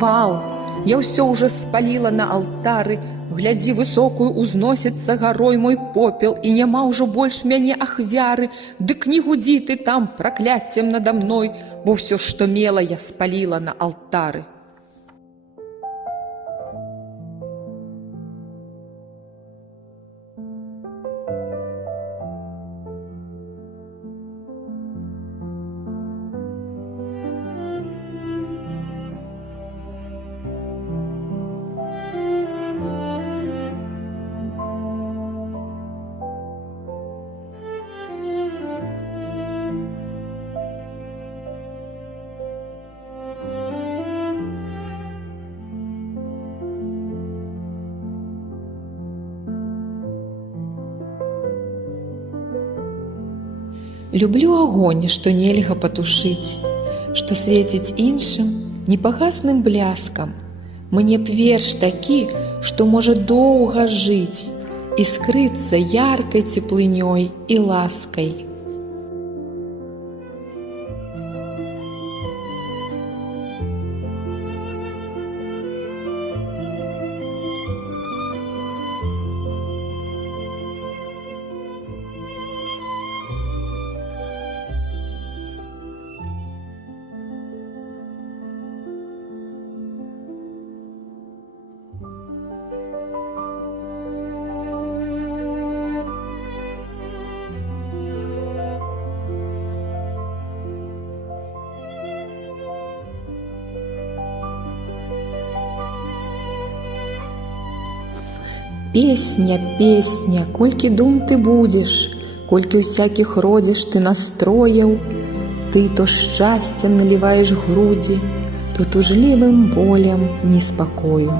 Вал, я ўсё ўжо спаліла на алтары, глядзі, высокую узносіцца гарой мой попел, і няма ўжо больш мяне ахвяры, дык не гудзі ты там пракляццем надо мной, бо ўсё, што мела, я спаліла на алтары. Люблю агонь, што нельга патушыць, што свеціць іншым непагасным бляскам. Мне б верш такі, што можа доўга жыць, іскрыцца яркай цеплынёй і ласкай. Песня, песня, колькі дум ты будзеш, колькі ўсякіх родзіш ты настрояў, ты то шчасцем наліваеш грудзі, то тужлівым болем неспакою.